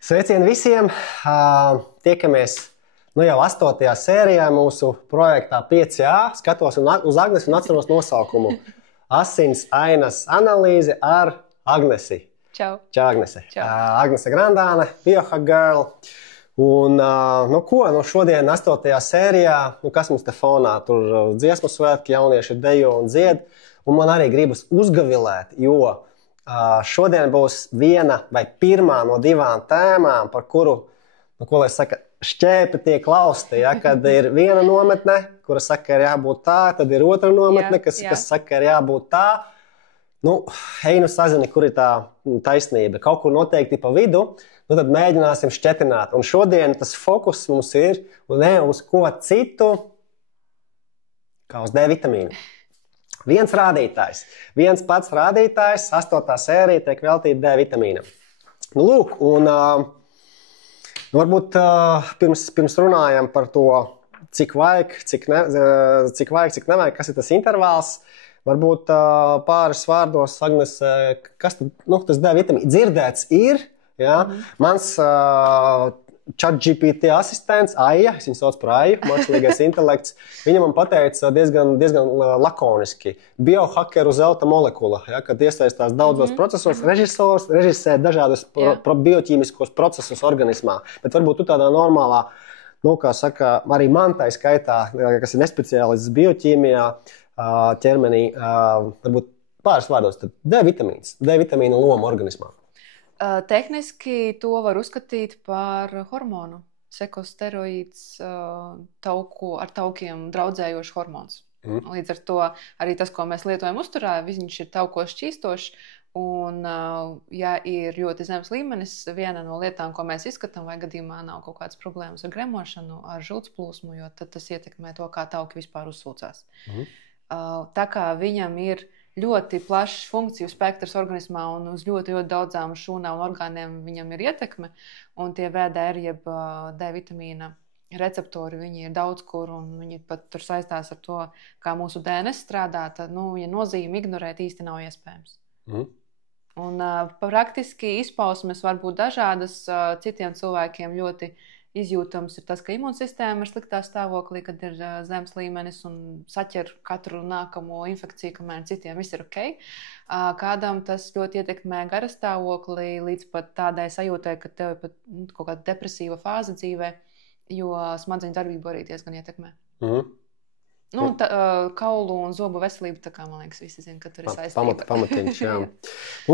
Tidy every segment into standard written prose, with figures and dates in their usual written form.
Sveicien visiem! Tiekamies jau 8. sērijā mūsu projektā 5A. Skatos uz Agnesi un atceros nosaukumu. Asins ainas analīze ar Agnesi. Čau. Čau, Agnese. Čau. Agnese Grandāne, Biohack Girl. Un, šodien 8. sērijā, kas mums te fonā? Tur dziesmu svētki, jaunieši dejo un dzied. Un man arī gribas uzgavilēt, jo šodien būs viena vai pirmā no 2 tēmām, par kuru, ko lai saka, šķēpi tiek lausti. Ja? Kad ir viena nometne, kura saka, ir jābūt tā, tad ir otra nometne, kas saka, ir jābūt tā. Ej, sazini, kur ir tā taisnība. Kaut kur noteikti pa vidu, tad mēģināsim šķetināt. Un šodien tas fokus mums ir ne uz ko citu, kā uz D vitamīnu. Viens rādītājs, viens pats rādītājs, 8. sērija tiek veltīta D vitamīnam. Lūk, un varbūt pirms runājam par to, cik vajag, cik nevajag, kas ir tas intervāls, varbūt pāris vārdos, Agnes, kas tad, tas D vitamīns dzirdēts ir, ja? Mans ChatGPT asistents, Aija, es viņu sauc par Aiju, mākslīgais intelekts, viņa man pateica diezgan lakoniski. Biohackeru zelta molekula, ja, kad iesaistās daudzos procesos, režisors režisē dažādus bioķīmiskos procesus organismā. Bet varbūt tu tādā normālā, kā saka, arī man tai skaitā, kas ir nespeciālists bioķīmijā, ķermenī, varbūt pāris vārdos, tad D vitamīns, D vitamīna loma organismā. Tehniski to var uzskatīt par hormonu. Sekosteroīds, ar taukiem draudzējošs hormons. Līdz ar to arī tas, ko mēs lietojam uzturā, viņš ir taukos šķīstošs. Un, ja ir ļoti zemes līmenis, viena no lietām, ko mēs izskatām, vai gadījumā nav kaut kādas problēmas ar gremošanu, ar žults plūsmu, jo tad tas ietekmē to, kā tauki vispār uzsūcās. Tā kā viņam ir ļoti plašs funkciju spektrs organismā un uz ļoti daudzām šūnām un orgāniem viņam ir ietekme, un tie VDR jeb D vitamīna receptori, viņi ir daudz kur, un viņi pat tur saistās ar to, kā mūsu DNS strādā, tad, ja nozīmi ignorēt īsti nav iespējams. Un praktiski izpausmes var būt dažādas, citiem cilvēkiem ļoti izjūtams ir tas, ka imūnsistēma ir sliktā stāvoklī, kad ir zemes līmenis un saķer katru nākamo infekciju, kamēr citiem viss ir ok. Kādam tas ļoti ietekmē garastāvoklī līdz pat tādai sajūtai, ka tev ir pat kaut kāda depresīva fāze dzīvē, jo smadzeņu darbību arī diezgan ietekmē. Kaulu un zobu veselību, tā kā, man liekas, visi zina, ka tur ir saistība. Pamatiņš, jā.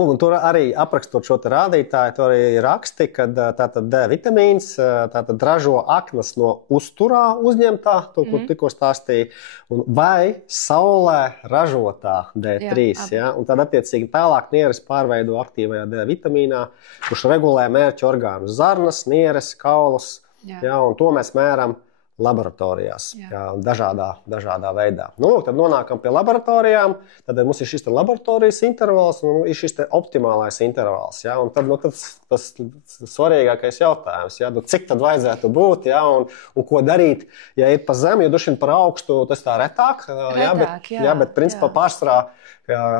Un tur arī aprakstot šo te rādītāju, tur arī raksti, ka tātad D vitamīns tātad ražo aknas no uzturā uzņemtā, to, kur tikko stāstīja, vai saulē ražotā D3, ja? Un tad attiecīgi tālāk nieres pārveido aktīvajā D vitamīnā, kurš regulē mērķu orgānus, zarnas, nieres, kaulus, ja? Un to mēs mēram laboratorijās, dažādā veidā. Tad nonākam pie laboratorijām, tad mums ir šis laboratorijas intervāls un ir šis optimālais intervāls. Ja? Un tad tas svarīgākais jautājums, ja? Cik tad vajadzētu būt, ja? Un ko darīt, ja ir pa zemu, jo duši par augstu, tas tā retāk, bet principā pārsvarā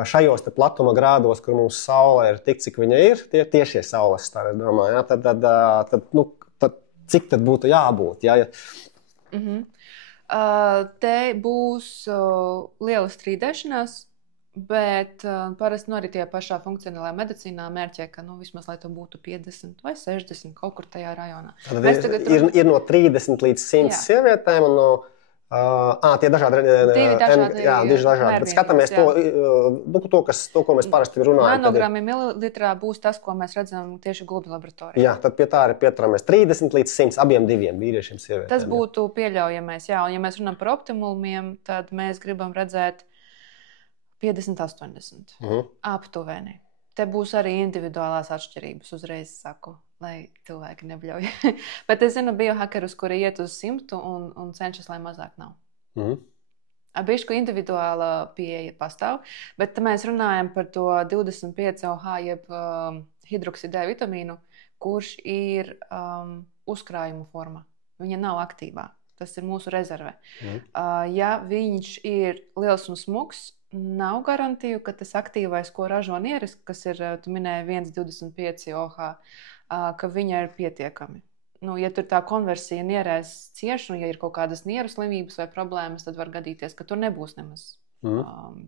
šajos te platuma grādos, kur mums saule ir tik, cik viņa ir, tie tiešie saules stāri, domāju, ja? Tad cik tad būtu jābūt, ja? Te būs liela strīdēšanās, bet parasti arī tie pašā funkcionālajā medicīnā mērķē, ka vismaz lai to būtu 50 vai 60 kaut kur tajā rajonā. Ir no 30 līdz 100 sievietēm un no tie dažādi bet skatāmies to, ko mēs parasti runājam. Nanogrammi mililitrā būs tas, ko mēs redzam tieši Gulbi laboratorijā. Jā, tad pie tā arī pieturamies 30 līdz 100 abiem diviem vīriešiem sievietēm. Tas būtu pieļaujamais, jā. Un ja mēs runājam par optimumiem, tad mēs gribam redzēt 50-80 aptuveni. Te būs arī individuālās atšķirības, uzreiz saku, lai cilvēki nebļauj. Bet es zinu biohackerus, kuri iet uz 100 un cenšas, lai mazāk nav. Bišku individuāla pieeja pastāv, bet mēs runājam par to 25OH jeb hidroksidu D vitamīnu, kurš ir uzkrājuma forma. Viņa nav aktīvā. Tas ir mūsu rezerve. Ja viņš ir liels un smuks, nav garantiju, ka tas aktīvais, ko ražo nieres, kas ir, tu minēji, 1,25 OH, ka viņa ir pietiekami. Ja tur tā konversija nierēs cieši, ja ir kaut kādas nieru slimības vai problēmas, tad var gadīties, ka tur nebūs nemaz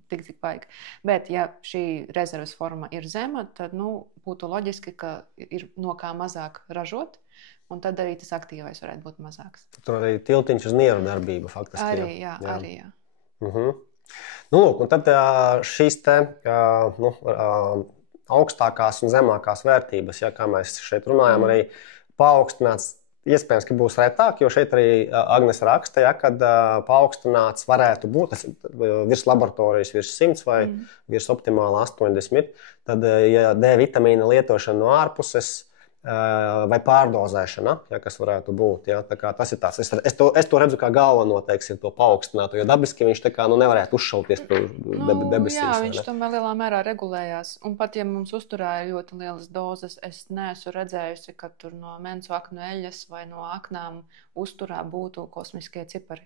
tik baigi. Bet, ja šī rezerves forma ir zema, tad būtu loģiski, ka ir no kā mazāk ražot, un tad arī tas aktīvais varētu būt mazāks. Tur arī tiltiņš uz nieru darbību faktiski. Arī, jā. Lūk, un tad šīs te augstākās un zemākās vērtības, kā mēs šeit runājam, arī paaugstināts, iespējams, ka būs retāk, jo šeit arī Agnes raksta, kad paaugstināts varētu būt virs laboratorijas virs 100 vai virs optimāla 80, tad, ja D vitamīna lietošana no ārpuses vai pārdozēšana, kas varētu būt. Tā kā tas ir tāds. Es to redzu kā galveno, teiksim, to paaugstinātu, jo dabiski viņš tā kā nevarētu uzšauties tur debesīs. Jā, viņš tomēr lielā mērā regulējās. Un pat, ja mums uzturēja ļoti lielas dozes, es neesmu redzējusi, ka tur no mensu aknu eļas vai no aknām uzturā būtu kosmiskie cipari.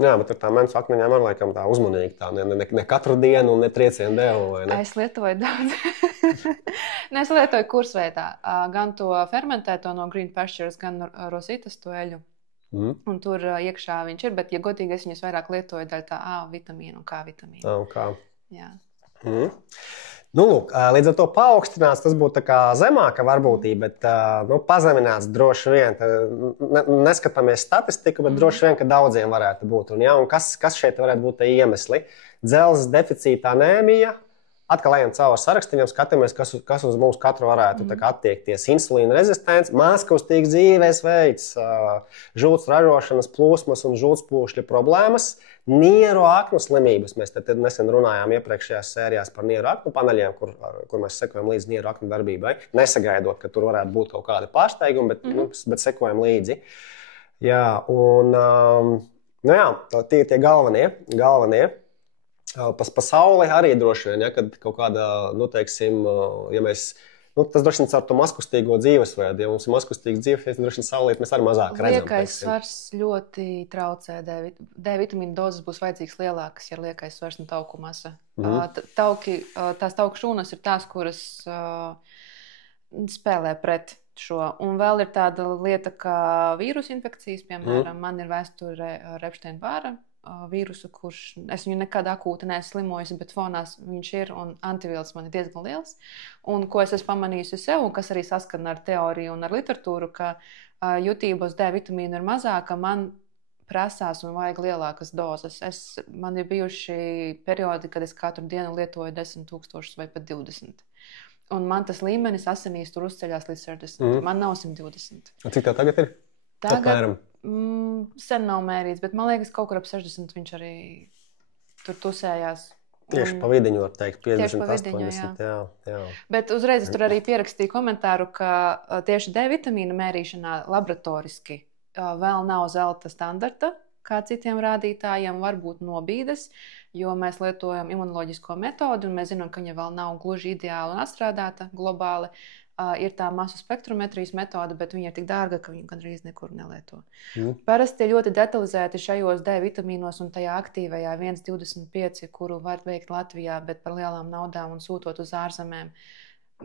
Jā, bet ar tām mensu akmeņām ar laikam tā uzmanīgi tā, ne katru dienu un ne triecienu devu, vai ne? Es lietoju daudz. Es lietoju kursveidā, gan to fermentēto no Green Pastures, gan Rosītas to eļu. Un tur iekšā viņš ir, bet, ja godīgi, es viņus vairāk lietoju daļa tā A vitamīnu un K vitamīnu. Jā. Lūk, līdz ar to paaugstināts, tas būtu tā kā zemāka varbūtība, bet pazemināts droši vien. Neskatāmies statistiku, bet droši vien, ka daudziem varētu būt. Un kas šeit varētu būt iemesli? Dzelzs deficīta anēmija. Atkal ejam cauri sarakstiem, skatāmies, kas uz mums katru varētu attiekties. Insulīna rezistents, mazkustīgs dzīvesveids, žults ražošanas plūsmas un žultspūšļu problēmas, nieru aknu slimības. Mēs te nesen runājām iepriekšējās sērijās par nieru aknu paneļiem, kur mēs sekojam līdz nieru aknu darbībai, nesagaidot, ka tur varētu būt kaut kādi pārsteigumi, bet sekojam līdzi. Jā, un tie galvenie. Pasaulē arī droši vien, kad kaut kāda, teiksim, ja mēs, tas droši vien caur to mazkustīgo dzīvesveidu, ja mums ir mazkustīgs dzīvesveids, droši vien saulīt mēs arī mazāk redzam. Liekais svars ļoti traucē. D vitamīna dozes būs vajadzīgs lielākas, ja liekais svars un tauku masa. Tās tauku šūnas ir tās, kuras spēlē pret šo. Un vēl ir tāda lieta, kā vīrusu infekcijas, piemēram, man ir vēsture ar Epstein-Barra vīrusu, kurš es viņu nekad akūti neesmu slimojusi, bet fonās viņš ir un antivīls man ir diezgan liels. Un ko es esmu pamanījusi sev, un kas arī saskana ar teoriju un ar literatūru, ka jutība uz D vitamīnu ir mazāka, man prasās un vajag lielākas dozes. Man ir bijuši periodi, kad es katru dienu lietoju 10,000 vai pat 20. Un man tas līmenis asinīs tur uzceļās līdz 60. Man nav 120. Un cik tā tagad ir? Tagad sen nav mērīts, bet man liekas, kaut kur ap 60 viņš arī tur tusējās. Tieši pa vidiņu var teikt, 50, tieši pa vidiņu, 80, jā. Bet uzreiz es tur arī pierakstīju komentāru, ka tieši D vitamīna mērīšanā laboratoriski vēl nav zelta standarta, kā citiem rādītājiem, varbūt nobīdes, jo mēs lietojam imunoloģisko metodu, un mēs zinām, ka viņa vēl nav gluži ideāli un atstrādāta globāli. Ir tā masu spektrometrijas metode, bet viņa ir tik dārga, ka viņu gandrīz nekur nelieto. Parasti ļoti detalizēti šajos D vitamīnos un tajā aktīvajā 1,25, kuru var veikt Latvijā, bet par lielām naudām un sūtot uz ārzemēm,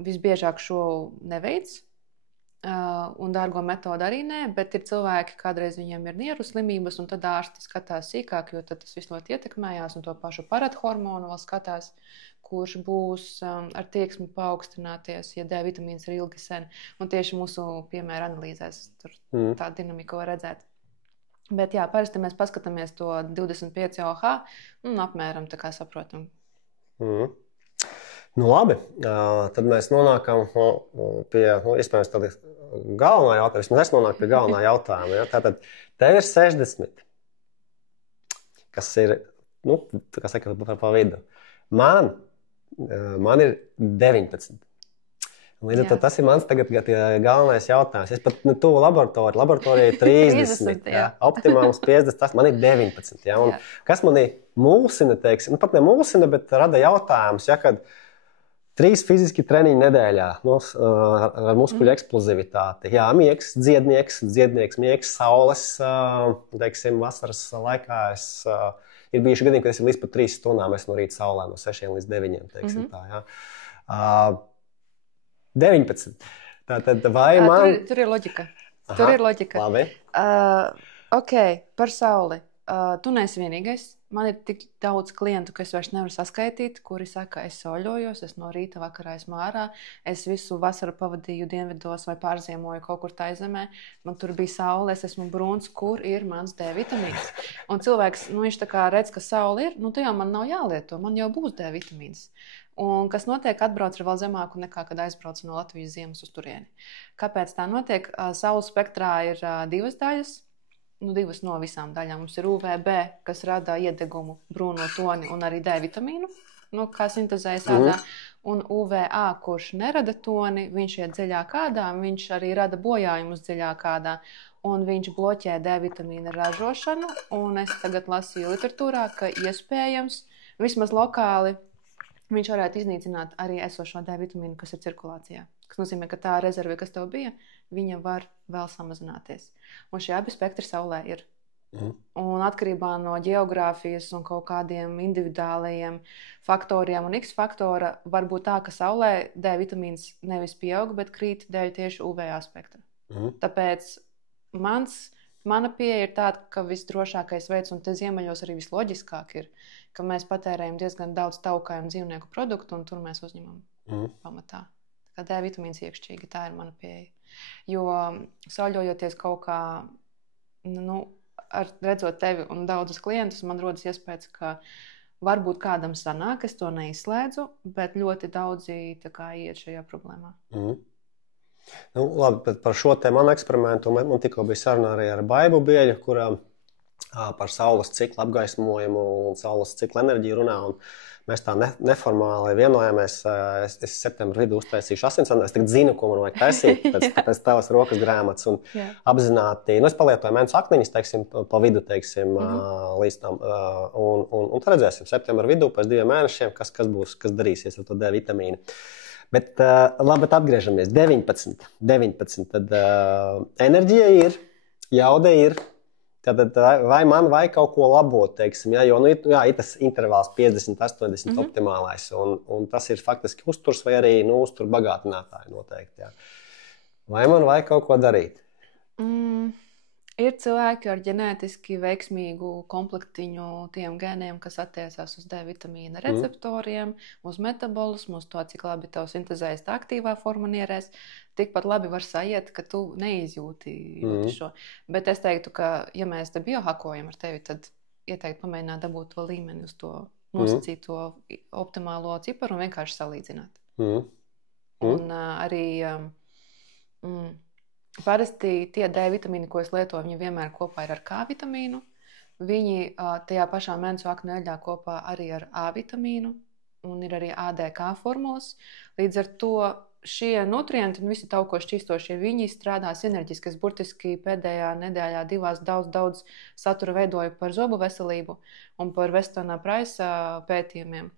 visbiežāk šo neveic. Un dārgo metodu arī nē, bet ir cilvēki, kādreiz viņiem ir nieru slimības, un tad ārsti skatās sīkāk, jo tad tas viss ļoti ietekmējās, un to pašu parathormonu vēl skatās, kurš būs ar tieksmi paaugstināties, ja D vitamīns ir ilgi sen. Un tieši mūsu piemēra analīzēs tur tā dinamika var redzēt. Bet jā, parasti mēs paskatāmies to 25 OH un apmēram tā kā saprotam. Labi, tad mēs nonākam pie, iespējams, tāda galvenā jautājuma. Vismaz es nonāku pie galvenā jautājuma. Ja? Tātad, tev ir 60, kas ir, tā kā saka, pa vidu. Man ir 19. Līdz ar to tas ir mans tagad galvenais jautājums. Es pat tuvu laboratoriju. Laboratorija ir 30, optimāls 50, tas man ir 19. Ja? Un kas mani mulsina, teiksim, pat ne mulsina, bet rada jautājums, ja, kad 3 fiziski treniņi nedēļā ar muskuļu eksplozivitāti. Jā, miegs, dziednieks, miegs, saules, teiksim, vasaras laikā ir bijuši gadījumi, kad es līdz pat 3 stundām esmu no rīta saulē, no 6 līdz 9, teiksim tā, jā. 19. Tātad vai man... Tur ir loģika. Aha, Tur ir loģika. Labi. Ok, par sauli. Tu neesi vienīgais. Man ir tik daudz klientu, ka es vairs nevaru saskaitīt, kuri saka, es sauļojos, es no rīta vakarā esmu ārā, es visu vasaru pavadīju dienvidos vai pārziemoju kaut kur tā zemē, man tur bija saule, es esmu brūns, kur ir mans D vitamīns. Un cilvēks, viņš tā kā redz, ka saule ir, tad jau man nav jālieto, man jau būs D vitamīns. Un kas notiek, atbrauc ar vēl zemāku nekā, kad aizbrauc no Latvijas ziemas uz turieni. Kāpēc tā notiek? Saules spektrā ir divas daļas. Divas no visām daļām. Mums ir UVB, kas rada iedegumu, brūno toni un arī D vitamīnu, kā sintezējas ādā. Un UVA, kurš nerada toni, viņš iet dziļā kādā, viņš arī rada bojājumus dziļā kādā. Un viņš bloķē D vitamīna ražošanu. Un es tagad lasīju literatūrā, ka iespējams, vismaz lokāli, viņš varētu iznīcināt arī esošo D vitamīnu, kas ir cirkulācijā. Tas nozīmē, ka tā rezerve, kas tev bija, viņa var vēl samazināties. Un šie abi spektri saulē ir. Un atkarībā no geogrāfijas un kaut kādiem individuālajiem faktoriem un X faktora var būt tā, ka saulē D vitamīns nevis pieaug, bet krīt dēļ tieši UVA spektra. Tāpēc mana pieeja ir tāda, ka visdrošākais veids, un te ziemeļos arī visloģiskāk ir, ka mēs patērējam diezgan daudz taukājumu dzīvnieku produktu, un tur mēs uzņemam pamatā. Kā D vitamīns iekšķīgi, tā ir mana pieeja. Jo sauļojoties kaut kā, redzot tevi un daudzus klientus, man rodas iespējas, ka varbūt kādam sanāk, es to neizslēdzu, bet ļoti daudzi iet šajā problēmā. Labi, bet par šo te manu eksperimentu man tikko bija saruna arī ar Baibu Bieļu, kurā par saules ciklu apgaismojumu un saules ciklu enerģiju runā. Un mēs tā neformāli vienojāmies. Es septembra vidū uztaisīšu asinsvadu. Es tagad zinu, ko man vajag taisīt pēc tavas rokas grāmatas un apzināti. Es palietoju mēnesi akniņas, pa vidu, līdz tam. Un tad redzēsim septembra vidū pēc 2 mēnešiem, kas darīsies ar to D vitamīnu. Bet labi, atgriežamies. 19. Tad enerģija ir, jauda ir. Tad vai man vajag kaut ko labot, jo ir tas intervāls 50-80 optimālais, un tas ir faktiski uzturs vai arī uztur bagātinātāji noteikti. Jā. Vai man vajag kaut ko darīt? Ir cilvēki ar ģenētiski veiksmīgu komplektiņu tiem gēniem, kas attiecās uz D vitamīna receptoriem, uz metabolismu, uz to, cik labi tev sintezējas tā aktīvā formā nierēs. Tikpat labi var sajiet, ka tu neizjūti šo. Bet es teiktu, ka, ja mēs te biohakojam ar tevi, tad ieteiktu pamēģināt dabūt to līmeni uz to nosacīto optimālo ciparu un vienkārši salīdzināt. Un arī parasti tie D vitamīni, ko es lietoju, viņi vienmēr kopā ir ar K vitamīnu. Viņi tajā pašā mēnesu aknu eļļā kopā arī ar A vitamīnu un ir arī ADK formulas. Līdz ar to šie nutrienti un visi tauko šķīstošie, viņi strādā sinerģiski. Es burtiski pēdējā nedēļā 2 daudz satura veidoju par zobu veselību un par Westonā Praisa pētījumiem.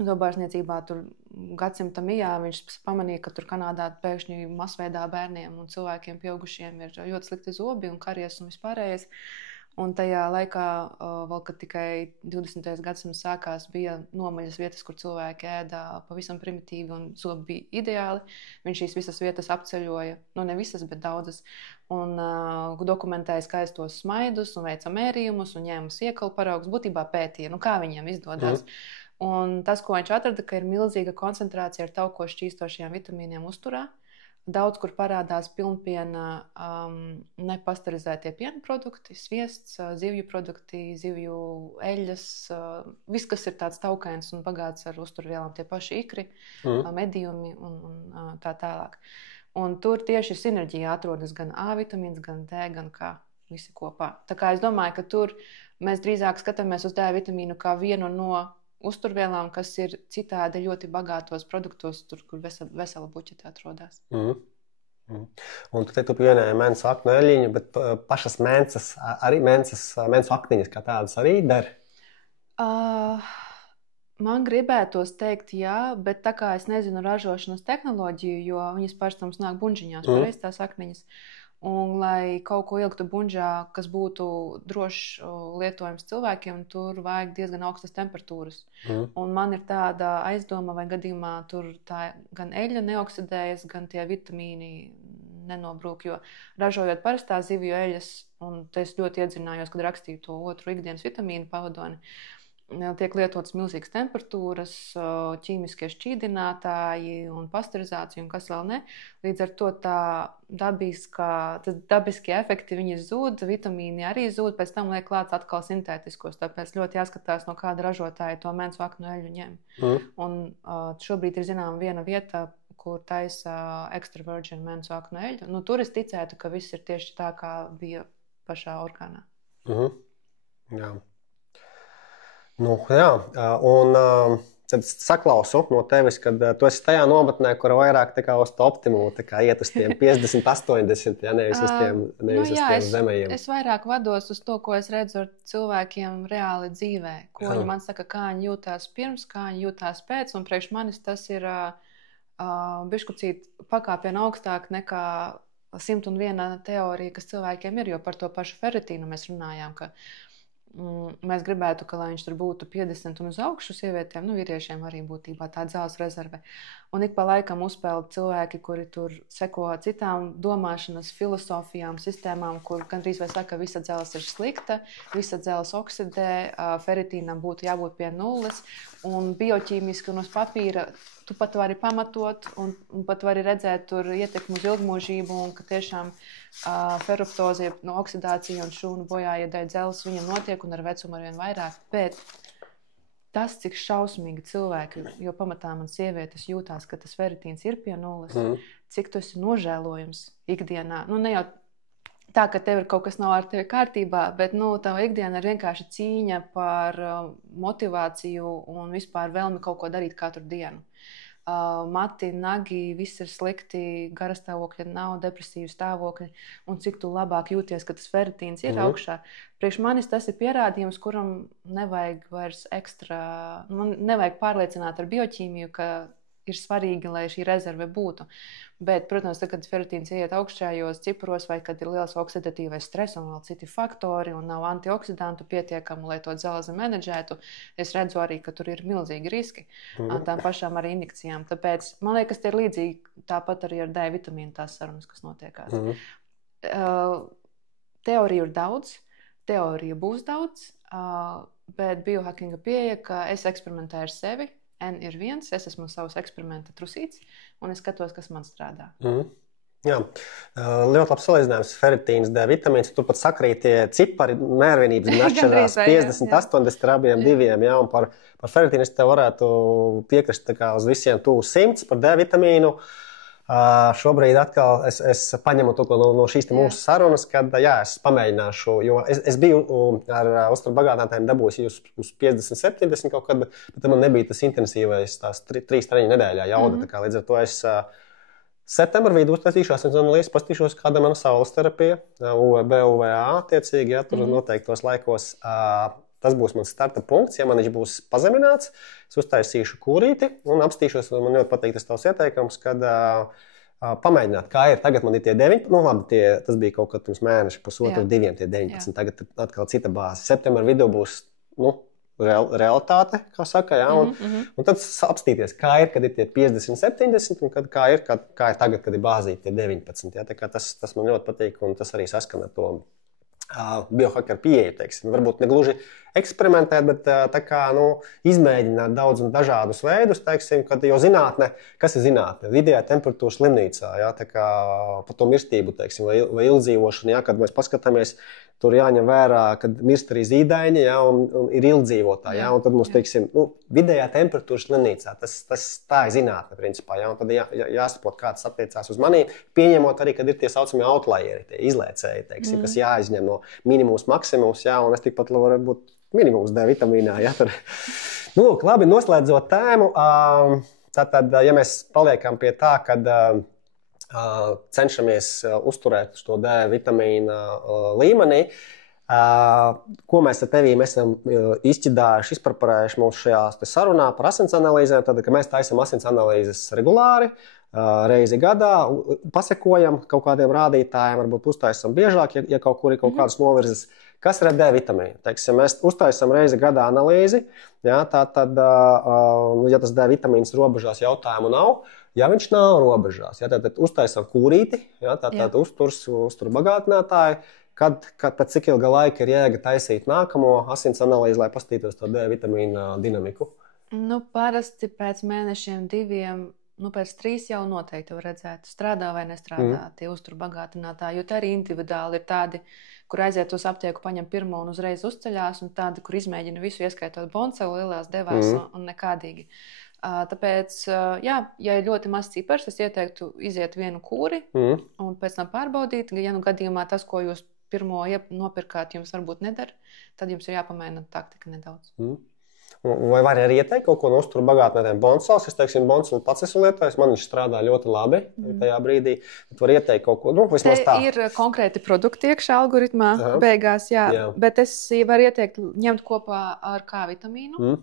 Zobārstniecībā tur gadsimta mijā viņš pamanīja, ka tur Kanādā pēkšņi masveidā bērniem un cilvēkiem pieaugušiem ir ļoti slikti zobi un karies un vispārējais. Un tajā laikā, vēl kad tikai 20. gadsimts sākās, bija nomaļas vietas, kur cilvēki ēdā pavisam primitīvi un zobi bija ideāli. Viņš šīs visas vietas apceļoja, ne visas, bet daudzas, un dokumentēja skaistos smaidus un veica mērījumus un ņēma siekalu paraugus, būtībā pētīja, kā viņiem izdodas. Un tas, ko viņš atrada, ka ir milzīga koncentrācija ar tauko šķīstošajiem vitamīniem uzturā. Daudz, kur parādās pilnpiena nepasterizētie piena produkti, sviests, zivju produkti, zivju eļļas, viss, kas ir tāds taukains un bagāts ar uzturvielām, tie paši ikri, mediumi un tā tālāk. Un tur tieši sinerģija atrodas gan A vitamīns, gan D, gan K, visi kopā. Tā kā es domāju, ka tur mēs drīzāk skatāmies uz D vitamīnu kā vienu no uzturvielām, kas ir citādi ļoti bagātos produktos, tur, kur vesela buķete atrodas. Un tu pieminēji mēnesu aknu eļļiņu, bet pašas mēnesu akniņas kā tādas arī der? Man gribētos teikt jā, bet tā kā es nezinu ražošanas tehnoloģiju, jo viņas pašas mums nāk buņģiņās, pareiz tās akniņas. Un, lai kaut ko ieliktu buņģā, kas būtu drošs lietojams cilvēkiem, tur vajag diezgan augstas temperatūras. Un man ir tāda aizdoma, vai gadījumā tur tā gan eļļa neoksidējas, gan tie vitamīni nenobrūk, jo ražojot parastā zivju eļļas, un es ļoti iedzinājos, kad rakstīju to otru ikdienas vitamīnu pavadoni, tiek lietotas milzīgas temperatūras, ķīmiskie šķīdinātāji un pasterizācija un kas vēl ne. Līdz ar to tā dabiskie efekti viņi zūd, vitamīni arī zūd, pēc tam liek klāt atkal sintētiskos, tāpēc ļoti jāskatās, no kāda ražotāja to mēncu aknu eļļu ņem. Un šobrīd ir zinām viena vieta, kur taisa extra virgin mēncu aknu eļļu. Nu, tur es ticētu, ka viss ir tieši tā, kā bija pašā orgānā. Jā. Nu, jā, un tad saklausu no tevis, kad tu esi tajā nometnē, kura vairāk tā kā uz to optimumu, tā kā iet uz tiem 50, 80, ja nevis uz tiem zemējiem. Es vairāk vados uz to, ko es redzu ar cilvēkiem reāli dzīvē, ko viņi man saka, kā viņi jūtās pirms, kā viņi jūtās pēc, un priekš manis tas ir biškucīt pakāpienu augstāk nekā 101 teorija, kas cilvēkiem ir, jo par to pašu ferritīnu mēs runājām, ka mēs gribētu, ka lai viņš tur būtu 50 un uz augšu sievietēm, nu vīriešiem arī būtībā tā dzelzs rezerve. Un ik pa laikam uzpeld cilvēki, kuri tur seko citām domāšanas filosofijām, sistēmām, kur gandrīz vai saka, ka visa dzelzs ir slikta, visa dzelzs oksidē, ferritīnam būtu jābūt pie nulles, un bioķīmiski un uz papīra tu pat vari pamatot un pat vari redzēt tur ietekmi uz ilgmūžību un ka tiešām ferruptoze, oksidācija un šūnu bojājēdēļ dzelzs viņam notiek un ar vecumu arvien vairāk, bet tas, cik šausmīgi cilvēki, jo pamatā man sievietes jūtās, ka tas ferritīns ir pie nulles, cik tu esi nožēlojums ikdienā. Nu, ne jau tā, ka tev ir kaut kas nav ar tevi kārtībā, bet tava ikdiena ir vienkārši cīņa par motivāciju un vispār vēlmi kaut ko darīt katru dienu. Mati, nagi, viss ir slikti, gara stāvokļa nav, depresīvi stāvokļi, un cik tu labāk jūties, ka tas ferritīns ir augšā. Priekš manis tas ir pierādījums, kuram nevajag vairs nevajag pārliecināt ar bioķīmiju, ka ir svarīgi, lai šī rezerve būtu. Bet, protams, tad, kad ferritīns iet augšējos ciparos vai kad ir liels oksidatīvais stress un vēl citi faktori un nav antioksidantu pietiekami, lai to dzelzi menedžētu, es redzu arī, ka tur ir milzīgi riski tām pašām arī injekcijām. Tāpēc, man liekas, tie ir līdzīgi tāpat arī ar D vitamīnu tās sarunas, kas notiekās. Teoriju ir daudz, teorija būs daudz, bet biohackinga pieeja, ka es eksperimentēju ar sevi, N ir viens, es esmu savs eksperimenta trusīts, un es skatos, kas man strādā. Jā, ļoti labs salīdzinājums. Ferritīns, D vitamīns, turpat sakrīt tie cipari, mērvienības gan atšķirās 50, 80 ar abiem diviem, jā, un par ferritīnu es te varētu piekrist tā kā uz visiem tuvu 100 par D vitamīnu. Šobrīd atkal es paņemu to no šīs mūsu sarunas, kad es pamēģināšu, jo es biju ar uzturu bagātinātājiem dabūjis uz 50, 70 kaut kad, bet man nebija tas intensīvais, tās 3 treniņu nedēļā jauda, tā kā līdz ar to es septembra vidū uztaisīšos, un es pastīšos, kāda mana saules terapija, UVB, UVA attiecīgi, ja, tur noteiktos laikos. Tas būs mans starta punkts, ja man viņš būs pazemināts, es uztaisīšu kūrīti un apstīšos, un man ļoti patīk tas tavs ieteikums, kad pamēģināt, kā ir. Tagad man ir tie 19, tas bija kaut kad pirms mēneša, pusotru, 2, tie 19, tagad atkal cita bāze. Septembra vidū būs, realitāte, kā saka, jā, un tad apstīties, kā ir, kad ir tie 50, 70, un kā ir tagad, kad ir bāzīti tie 19, jā, tā kā tas man ļoti patīk, un tas arī saskana to biohackeru pieeju, teiksim. Varbūt ne gluži eksperimentēt, bet tā kā, izmēģināt daudz un dažādus veidus, teiksim, kad jau zinātne, kas ir zinātne? Vidējā temperatūra slimnīcā, jā, tā kā par to mirstību, teiksim, vai ilgdzīvošanu, jā, kad mēs paskatāmies, tur jāņem vērā, kad mirst arī zīdaiņi, jā, un ir ilgdzīvotāji, jā, un tad mums, teiksim, vidējā temperatūra slimnīcā, tā ir zinātne, principā, jā, un tad jāsaprot, kā tas attiecās uz manī, pieņemot arī, kad ir tie saucamie outlieri, tie izlēcēji, teiksim, kas jāizņem no minimums, maksimums, jā, un es tikpat varu būt minimums D vitamīnā, jā, tur. Lūk, labi, noslēdzot tēmu, tātad, ja mēs paliekam pie tā, kad cenšamies uzturēt šo D vitamīna līmenī, Ko mēs ar tevi esam izķidājuši, izpreparējuši mums šajā sarunā par asins analīzēm, tad, ka mēs taisam asins analīzes regulāri, reizi gadā, pasekojam kaut kādiem rādītājiem, varbūt uztaisam biežāk, ja kaut kur ir kaut kādas novirzes. Kas ir D vitamīni? Teiksim, mēs uztaisam reizi gadā analīzi, ja, tad, ja tas D vitamīns robežās jautājumu nav, ja viņš nav robežās, ja, tad uztaisam kūrīti, ja, tad uztur bagātinātāju, kad pēc cik ilga laika ir jēga taisīt nākamo asins analīzi, lai paskatītos to D vitamīna dinamiku? Parasti pēc mēnešiem 2. Pēc 3 jau noteikti var redzēt, strādā vai nestrādā tie uzturbagātinātāji, jo tā arī individuāli ir tādi, kur aiziet uz aptieku, paņem pirmo un uzreiz uzceļās, un tādi, kur izmēģina visu, ieskaitot boncelu, lielās devās un nekādīgi. Tāpēc, ja ir ļoti maz cipars, es ieteiktu iziet vienu kūri un pēc tam pārbaudīt, ja gadījumā tas, ko jūs pirmo nopirkāt, jums varbūt nedara, tad jums ir jāpamaina taktika nedaudz. Vai var arī ieteikt kaut ko no uzturbagātinātiem boncels? Es teiksim, boncelu pats esmu lietojis, man viņš strādā ļoti labi tajā brīdī. Bet var ieteikt kaut ko, vismaz tā. Ir konkrēti produkti iekšā algoritmā beigās, jā. Bet es varu ieteikt ņemt kopā ar K vitamīnu.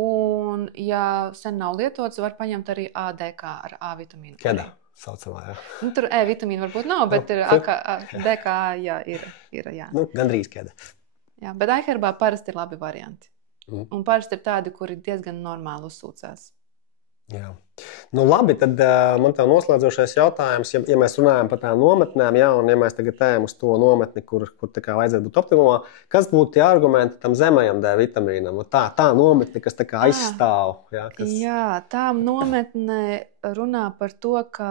Un, ja sen nav lietots, var paņemt arī ADK ar A vitamīnu. Keda saucamā, jā. Tur E vitamīna varbūt nav, bet ir DK, jā, ir jā. Gandrīz keda. Jā, bet iHerbā parasti ir labi varianti. Un parasti ir tādi, kuri diezgan normāli uzsūcās. Jā. Labi, tad man tev noslēdzošais jautājums, ja mēs runājam par tām nometnēm, jā, un ja mēs tagad ejam uz to nometni, kur tā kā vajadzētu būt optimumā, kas būtu tie argumenti tam zemajam D vitamīnam? Tā nometne, kas tā kā aizstāv. Jā, tā nometne runā par to, ka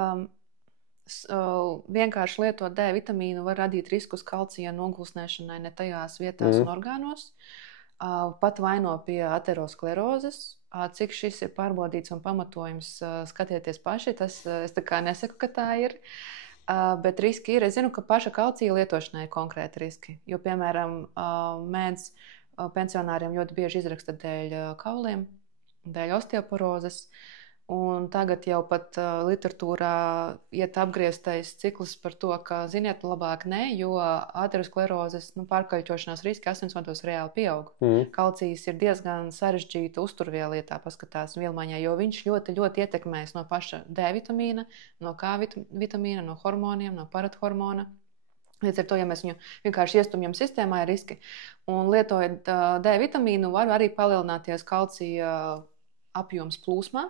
vienkārši lietot D vitamīnu var radīt riskus kalcija nogulsnēšanai ne tajās vietās un orgānos. Pat vaino pie aterosklerozes. Cik šis ir pārbaudīts un pamatojums, skatieties paši. Es tā kā nesaku, ka tā ir, bet riski ir. Es zinu, ka paša kalcija lietošanai ir konkrēti riski, jo, piemēram, mēdz pensionāriem ļoti bieži izraksta dēļ kauliem, dēļ osteoporozes. Un tagad jau pat literatūrā iet apgrieztais cikls par to, ka, ziniet, labāk ne, jo aterosklerozes pārkaļķošanās riski asinsvados reāli pieaug. Kalcijs ir diezgan sarežģīta uzturviela, ja tā paskatās vielmaiņā, jo viņš ļoti, ļoti ietekmējas no paša D vitamīna, no K vitamīna, no hormoniem, no parathormona. Līdz ar to, ja mēs viņu vienkārši iestumjam sistēmā, ir riski. Un lietojot D vitamīnu, var arī palielināties kalcija apjoms plūsmā.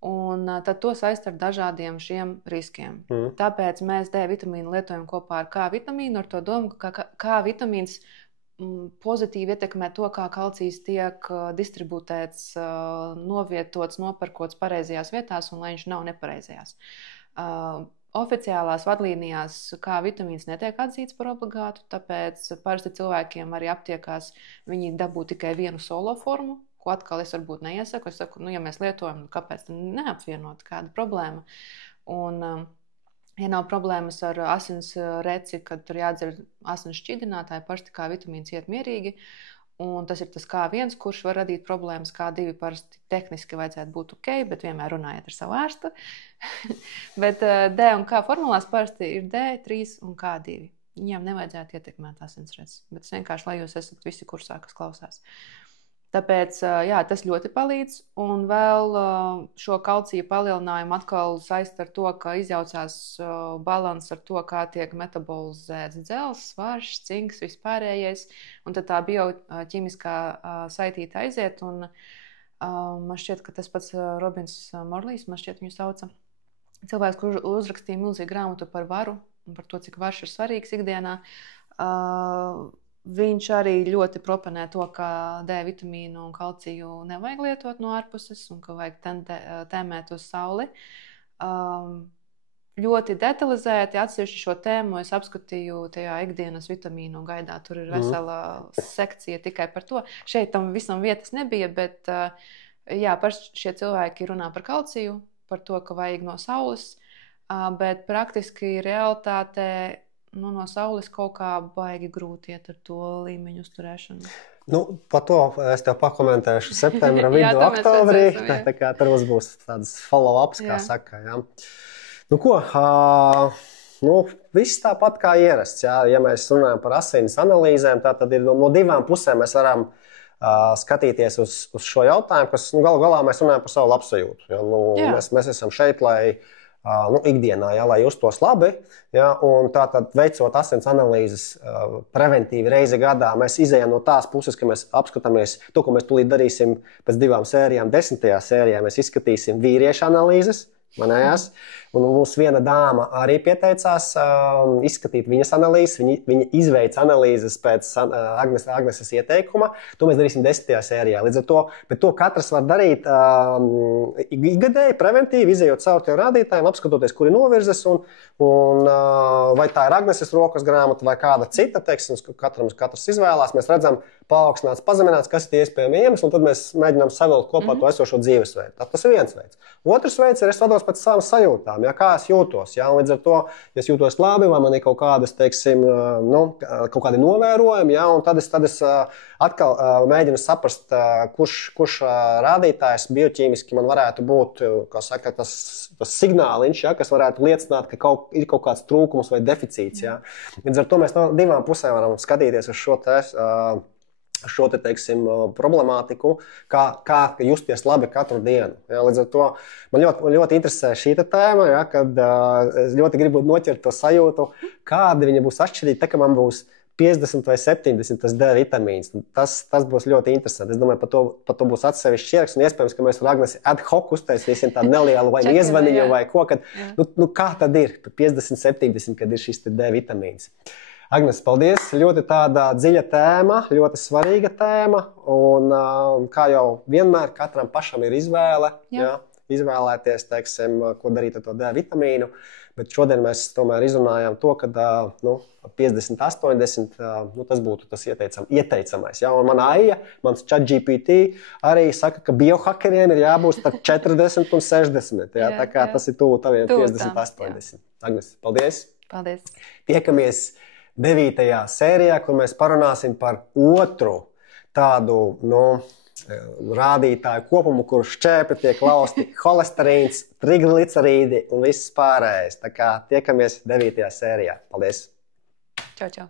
Un tad to saist ar dažādiem šiem riskiem. Tāpēc mēs D vitamīnu lietojam kopā ar K vitamīnu, ar to domu, ka K vitamīns pozitīvi ietekmē to, kā kalcijs tiek distributēts, novietots, nopērkots pareizajās vietās un lai viņš nav nepareizajās. Oficiālās vadlīnijās K vitamīns netiek atzīts par obligātu, tāpēc parasti cilvēkiem arī aptiekās viņi dabū tikai vienu solo formu, ko atkal es varbūt neiesaku. Es saku, ja mēs lietojam, kāpēc neapvienot, kāda problēma. Un, ja nav problēmas ar asins reci, kad tur jādzer asins šķidrinātāji, parasti K vitamīns iet mierīgi. Un tas ir tas K1, kurš var radīt problēmas. K2 parasti tehniski vajadzētu būt ok, bet vienmēr runājiet ar savu ārstu. Bet D un K formulās parasti ir D3 un K2. Viņiem nevajadzētu ietekmēt asins reci. Bet vienkārši, lai jūs esat visi kursā, kas klausās. Tāpēc, jā, tas ļoti palīdz, un vēl šo kalcija palielinājumu atkal saist ar to, ka izjaucās balans ar to, kā tiek metabolizēts dzelzs, svārš, cinks, vispārējais, un tad tā bioķīmiskā saitīta aiziet, un man šķiet, ka tas pats Robins Morlijs, man šķiet viņu sauca, cilvēks, kurš uzrakstīja milzīgu grāmatu par varu, un par to, cik varš ir svarīgs ikdienā, viņš arī ļoti propanē to, ka D vitamīnu un kalciju nevajag lietot no ārpuses un ka vajag tēmēt uz sauli. Ļoti detalizēti atsevišķi šo tēmu es apskatīju tajā ikdienas vitamīnu gaidā. Tur ir vesela sekcija tikai par to. Šeit tam visam vietas nebija, bet jā, šie cilvēki runā par kalciju, par to, ka vajag no saules, bet praktiski realitātē no saules kaut kā baigi grūti iet ar to līmeņu uzturēšanu. Par to es tev pakomentēšu septembra vidu, oktobrī. Tā kā tur būs tādas follow-ups, kā saka. Jā. Ko? Viss tāpat kā ierasts. Jā. Ja mēs runājam par asins analīzēm, tad ir no divām pusēm mēs varam skatīties uz šo jautājumu, kas galu galā mēs runājam par savu labsajūtu. Ja, mēs esam šeit, lai ikdienā, ja, lai justos labi, ja, un tātad veicot asins analīzes preventīvi reizi gadā, mēs izējām no tās puses, ka mēs apskatāmies to, ko mēs tūlīt darīsim pēc 2 sērijām. 10. sērijā mēs izskatīsim vīriešu analīzes, manējās, un mums viena dāma arī pieteicās izskatīt viņas analīzes, viņa izveica analīzes pēc Agneses ieteikuma, to mēs darīsim 10. sērijā. Līdz ar to, bet to katrs var darīt ikgadēji, preventīvi, izējot caur tiem rādītājiem, apskatoties, kuri novirzes, un vai tā ir Agneses rokas grāmata vai kāda cita, teiksim, katrs izvēlās, mēs redzam paaugstināts, pazemināts, kas ir iespējami iemesli, un tad mēs mēģinām savilkt kopā to esošo dzīvesveidu. Tas ir viens veids. Otrs veids ir, es vados pēc savām sajūtām, ja, kā es jūtos. Ja, līdz ar to, ja es jūtos labi, vai man ir kaut kādas, teiksim, kaut kādi novērojumi, ja, un tad es atkal mēģinu saprast, kurš rādītājs bioķīmiski man varētu būt, kā saka, tas signāliņš, ja, kas varētu liecināt, ka ir kaut kāds trūkums vai deficīts. Ja. Līdz ar to mēs no divām pusēm varam skatīties uz šo teiksim, problemātiku, kā justies labi katru dienu. Ja, līdz ar to man ļoti interesē šī tēma, ja, kad es ļoti gribu noķert to sajūtu, kāda viņa būs atšķirīga, ka man būs 50 vai 70 tas D vitamīns. Tas būs ļoti interesanti. Es domāju, par to būs atsevišķs ieraksts, un iespējams, ka mēs ar Agnesi ad hoc uztaisīsim tādu nelielu vai iezvaniņu vai ko, kad, kā tad ir 50, 70, kad ir šis D vitamīns. Agnes, paldies! Ļoti tāda dziļa tēma, ļoti svarīga tēma, un kā jau vienmēr katram pašam ir izvēle, ja, izvēlēties, teiksim, ko darīt ar to D vitamīnu, bet šodien mēs tomēr izrunājām to, ka 50, 80, tas būtu tas ieteicamais. Ja, un mana Aija, mans ChatGPT arī saka, ka biohackeriem ir jābūt starp 40 un 60, ja, tā kā tas ir tuvu taviem 50, 80. Agnes, paldies! Paldies! Tiekamies 9. sērijā, kur mēs parunāsim par otru tādu rādītāju kopumu, kur šķēpi tiek lausti holesterīns, triglicerīdi un viss pārējais. Tā kā tiekamies 9. sērijā. Paldies! Čau, čau!